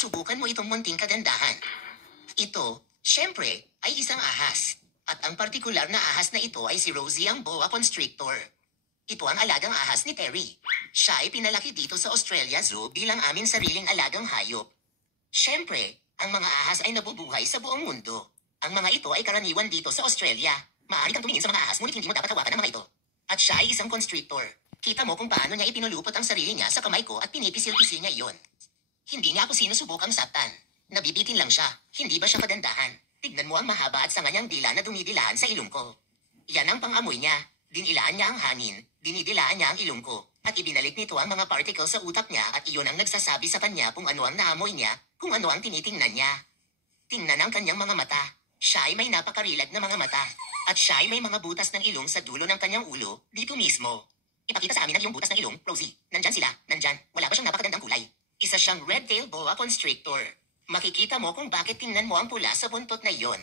Subukan mo itong munting kagandahan. Ito, syempre, ay isang ahas. At ang partikular na ahas na ito ay si Rosie ang boa constrictor. Ito ang alagang ahas ni Terry. Siya ay pinalaki dito sa Australia Zoo bilang aming sariling alagang hayop. Syempre, ang mga ahas ay nabubuhay sa buong mundo. Ang mga ito ay karaniwan dito sa Australia. Maaari kang tumingin sa mga ahas ngunit hindi mo dapat hawakan ang mga ito. At siya ay isang constrictor. Kita mo kung paano niya ipinulupot ang sarili niya sa kamay ko at pinipisil-pisil niya iyon. Hindi niya ako sinusubukang saktan. Nabibitin lang siya. Hindi ba siya kagandahan? Tignan mo ang mahaba at sanga niyang dila na dumidilaan sa ilong ko. Yan ang pang-amoy niya. Dinilaan niya ang hangin. Dinidilaan niya ang ilong ko. At ibinalik nito ang mga particles sa utak niya at iyon ang nagsasabi sa kanya kung ano ang naamoy niya, kung ano ang tinitingnan niya. Tingnan ang kanyang mga mata. Siya ay may napakarilag na mga mata. At siya ay may mga butas ng ilong sa dulo ng kanyang ulo, dito mismo. Ipakita sa amin ang iyong butas ng ilong, Rosie. Nandyan sila, nandyan. Wala ba siyang napakagandang kulay? Isa siyang red-tailed boa constrictor. Makikita mo kung bakit tingnan mo ang pula sa buntot na iyon.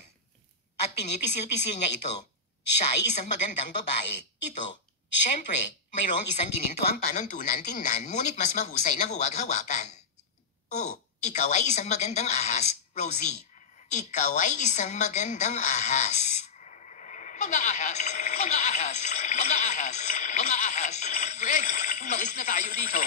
At pinipisil-pisil niya ito. Siya ay isang magandang babae. Ito. Siyempre, mayroong isang gininto ang panuntunan tingnan ngunit mas mahusay na huwag hawakan. Oh, ikaw ay isang magandang ahas, Rosie. Ikaw ay isang magandang ahas. Mga ahas! Mga ahas! Mga ahas! Mga ahas! Greg, umalis na tayo dito.